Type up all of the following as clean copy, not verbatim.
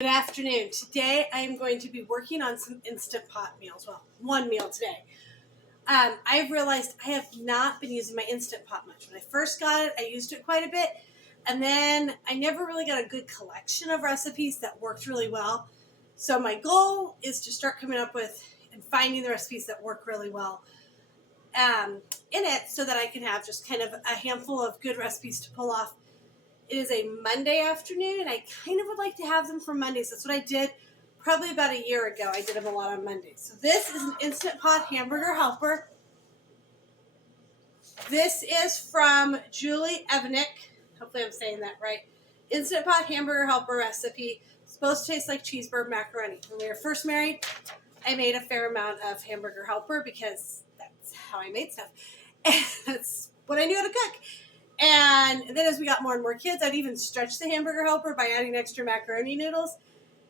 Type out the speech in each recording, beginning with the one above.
Good afternoon. Today I am going to be working on some Instant Pot meals. Well, one meal today. I've realized I have not been using my Instant Pot much. When I first got it, I used it quite a bit. And then I never really got a good collection of recipes that worked really well. So my goal is to start coming up with and finding the recipes that work really well in it so that I can have just kind of a handful of good recipes to pull off. It is a Monday afternoon, and I kind of would like to have them for Mondays. That's what I did probably about a year ago. I did them a lot on Mondays. So this is an Instant Pot Hamburger Helper. This is from Julie Evanick. Hopefully I'm saying that right. Instant Pot Hamburger Helper recipe. It's supposed to taste like cheeseburger macaroni. When we were first married, I made a fair amount of Hamburger Helper because that's how I made stuff. And that's what I knew how to cook. And then as we got more and more kids, I'd even stretch the Hamburger Helper by adding extra macaroni noodles.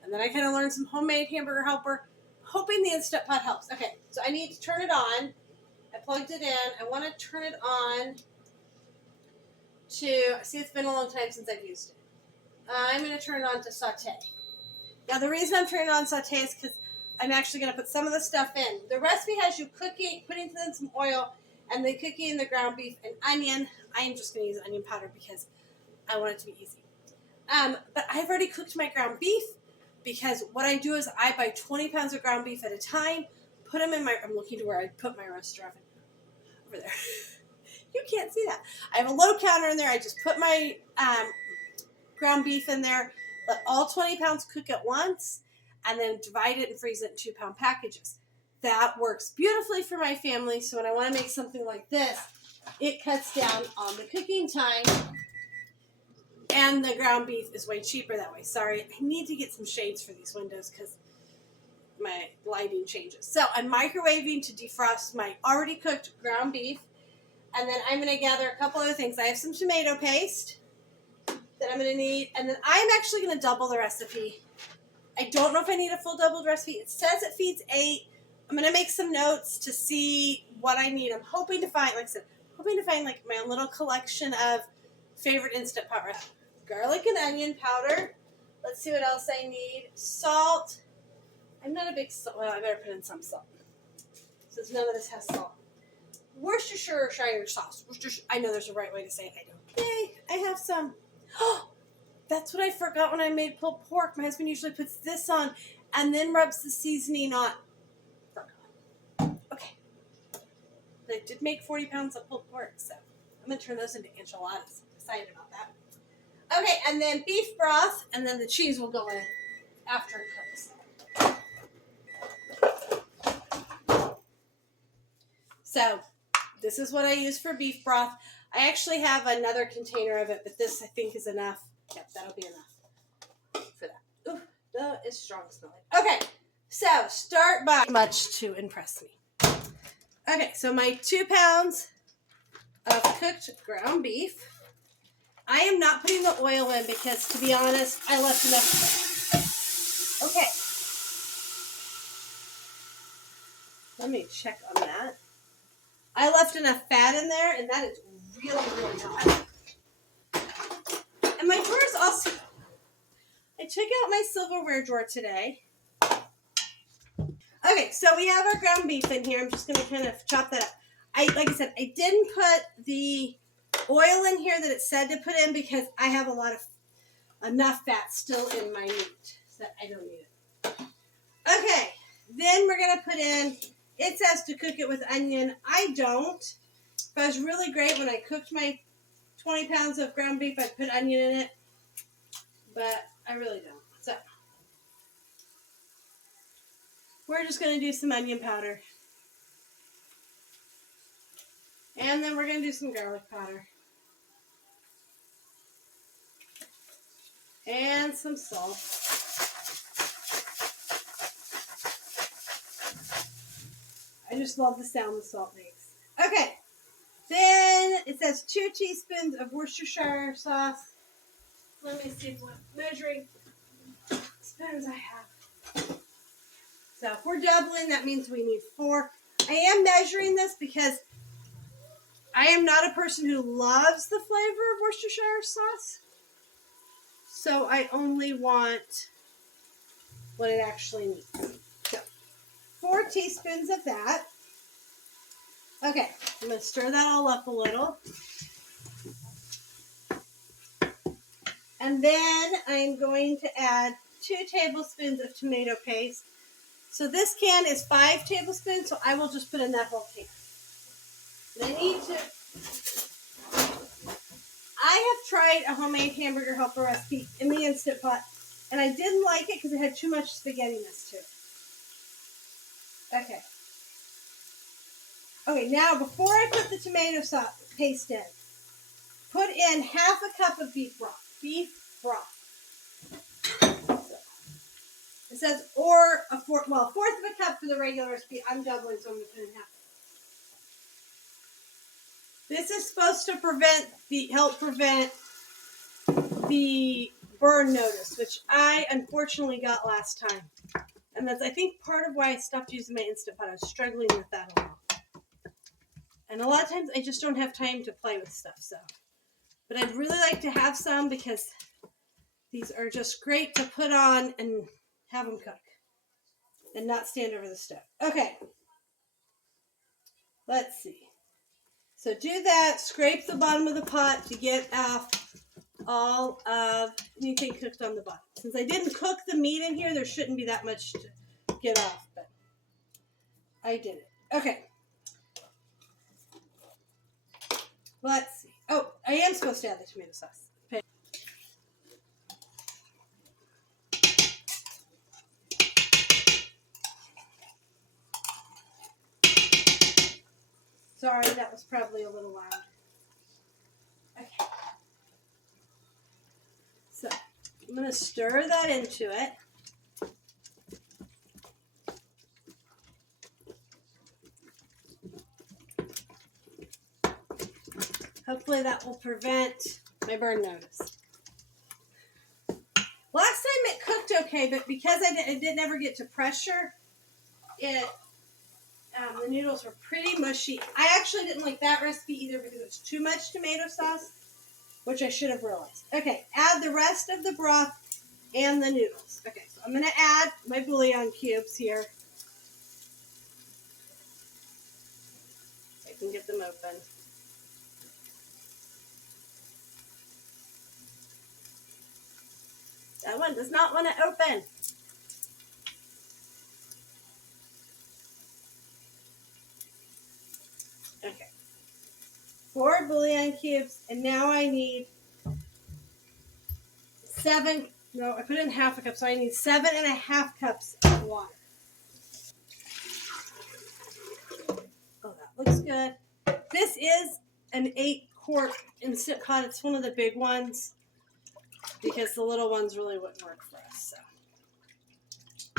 And then I kind of learned some homemade Hamburger Helper, hoping the Instant Pot helps. Okay, so I need to turn it on. I plugged it in. I want to turn it on to, see, it's been a long time since I've used it. I'm going to turn it on to saute. Now, the reason I'm turning it on saute is because I'm actually going to put some of the stuff in. The recipe has you cooking, putting in some oil, and then cooking the ground beef and onion. I am just going to use onion powder because I want it to be easy. But I've already cooked my ground beef because what I do is I buy 20 pounds of ground beef at a time, put them in my, I'm looking to where I put my roaster oven. Over there. You can't see that. I have a low counter in there. I just put my ground beef in there, let all 20 pounds cook at once, and then divide it and freeze it in 2-pound packages. That works beautifully for my family, so when I want to make something like this, it cuts down on the cooking time, and the ground beef is way cheaper that way. Sorry, I need to get some shades for these windows because my lighting changes. So I'm microwaving to defrost my already cooked ground beef, and then I'm going to gather a couple other things. I have some tomato paste that I'm going to need, and then I'm actually going to double the recipe. I don't know if I need a full doubled recipe. It says it feeds 8. I'm going to make some notes to see what I need. I'm hoping to find, like I said, like my little collection of favorite Instant Pot recipes. Garlic and onion powder. Let's see what else I need. Salt. I'm not a big salt. Well, I better put in some salt since none of this has salt. Worcestershire sauce. I know there's a right way to say it. I don't. Yay, I have some. Oh, that's what I forgot when I made pulled pork. My husband usually puts this on and then rubs the seasoning on. Okay. I did make 40 pounds of pulled pork, so I'm going to turn those into enchiladas. I'm excited about that. Okay, and then beef broth, and then the cheese will go in after it cooks. So this is what I use for beef broth. I actually have another container of it, but this I think is enough. Yep, that'll be enough for that. Ooh, that is strong smelling. Okay, so start by much to impress me. Okay, so my 2 pounds of cooked ground beef. I am not putting the oil in because, to be honest, I left enough. Okay. Let me check on that. I left enough fat in there, and that is really, really hot. And my drawers also... I took out my silverware drawer today. Okay, so we have our ground beef in here. I'm just going to kind of chop that up. Like I said, I didn't put the oil in here that it said to put in because I have enough fat still in my meat so I don't need it. Okay, then we're going to put in, it says to cook it with onion. I don't. But it was really great when I cooked my 20 pounds of ground beef, I put onion in it. But I really don't. So we're just going to do some onion powder. And then we're going to do some garlic powder. And some salt. I just love the sound the salt makes. Okay. Then it says 2 teaspoons of Worcestershire sauce. Let me see what measuring spoons I have. So if we're doubling, that means we need 4. I am measuring this because I am not a person who loves the flavor of Worcestershire sauce. So I only want what it actually needs. So 4 teaspoons of that. Okay, I'm going to stir that all up a little. And then I'm going to add 2 tablespoons of tomato paste. So this can is 5 tablespoons, so I will just put in that whole can. I have tried a homemade Hamburger Helper recipe in the Instant Pot, and I didn't like it because it had too much spaghettiness to it. Okay, now before I put the tomato sauce paste in, put in half a cup of beef broth. It says, or a fourth of a cup for the regular recipe. I'm doubling, so I'm going to put in half. This is supposed to help prevent the burn notice, which I unfortunately got last time. And that's, I think, part of why I stopped using my Instant Pot. I was struggling with that a lot. And a lot of times I just don't have time to play with stuff, so. But I'd really like to have some because these are just great to put on and have them cook. And not stand over the stove. Okay. Let's see. So do that. Scrape the bottom of the pot to get off all of anything cooked on the bottom. Since I didn't cook the meat in here, there shouldn't be that much to get off, but I did it. Okay. Let's see. Oh, I am supposed to add the tomato sauce. Okay. Sorry, that was probably a little loud. Okay. So, I'm going to stir that into it. Hopefully that will prevent my burn notice. Last time it cooked okay, but because it didn't ever get to pressure, the noodles were pretty mushy. I actually didn't like that recipe either because it was too much tomato sauce, which I should have realized. Okay, add the rest of the broth and the noodles. Okay, so I'm going to add my bouillon cubes here. I can get them open. That one does not want to open. Okay. 4 bouillon cubes, and now I need 7. No, I put in half a cup, so I need 7.5 cups of water. Oh, that looks good. This is an 8-quart Instant Pot. It's one of the big ones because the little ones really wouldn't work for us. So,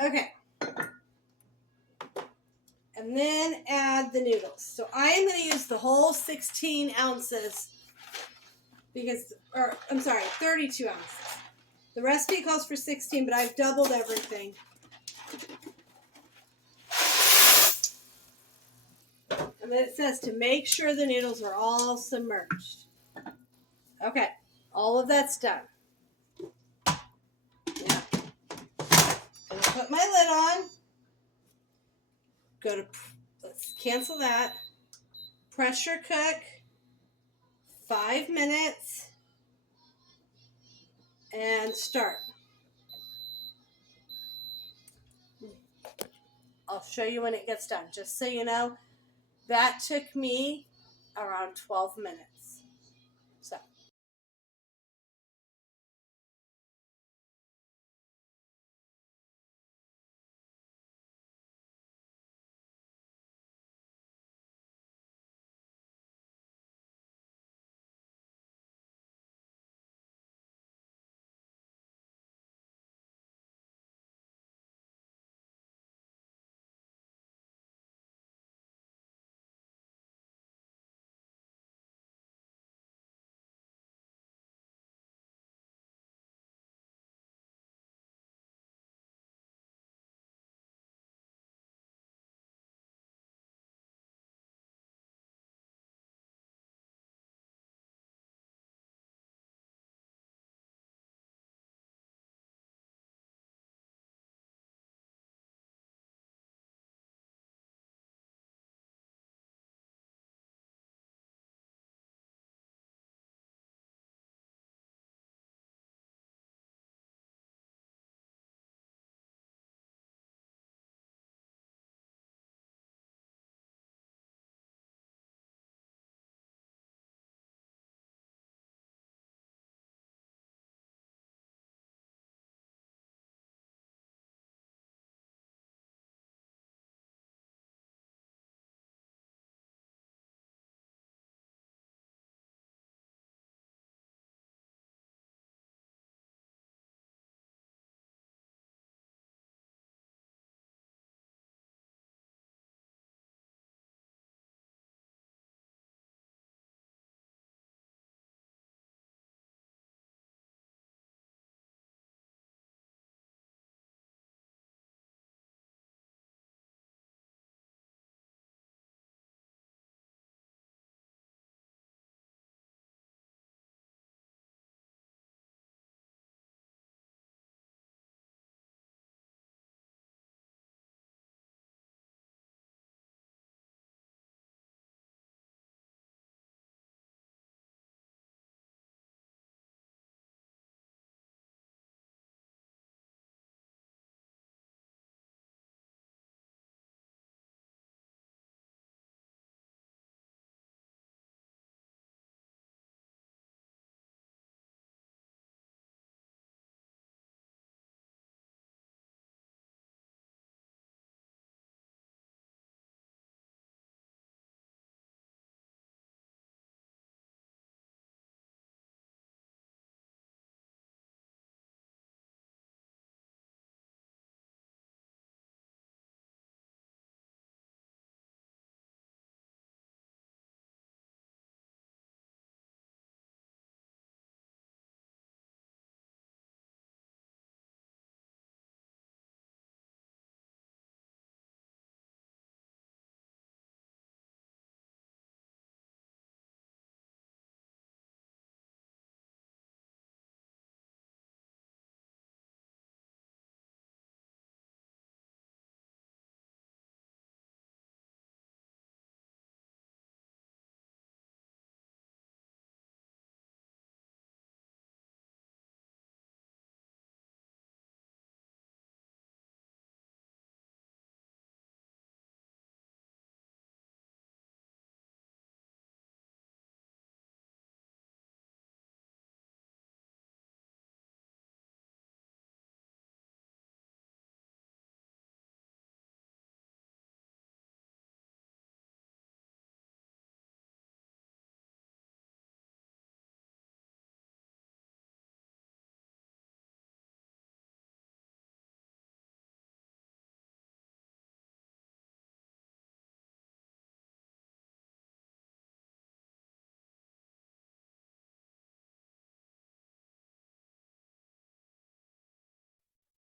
okay. And then add the noodles. So I am going to use the whole 16 ounces because, or I'm sorry, 32 ounces. The recipe calls for 16, but I've doubled everything. And then it says to make sure the noodles are all submerged. Okay, all of that's done. Now, I'm going to put my lid on. Let's cancel that. Pressure cook 5 minutes and start. I'll show you when it gets done. Just so you know, that took me around 12 minutes. So.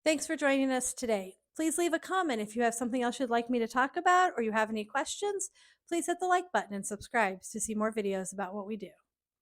Thanks for joining us today. Please leave a comment if you have something else you'd like me to talk about or you have any questions. Please hit the like button and subscribe to see more videos about what we do.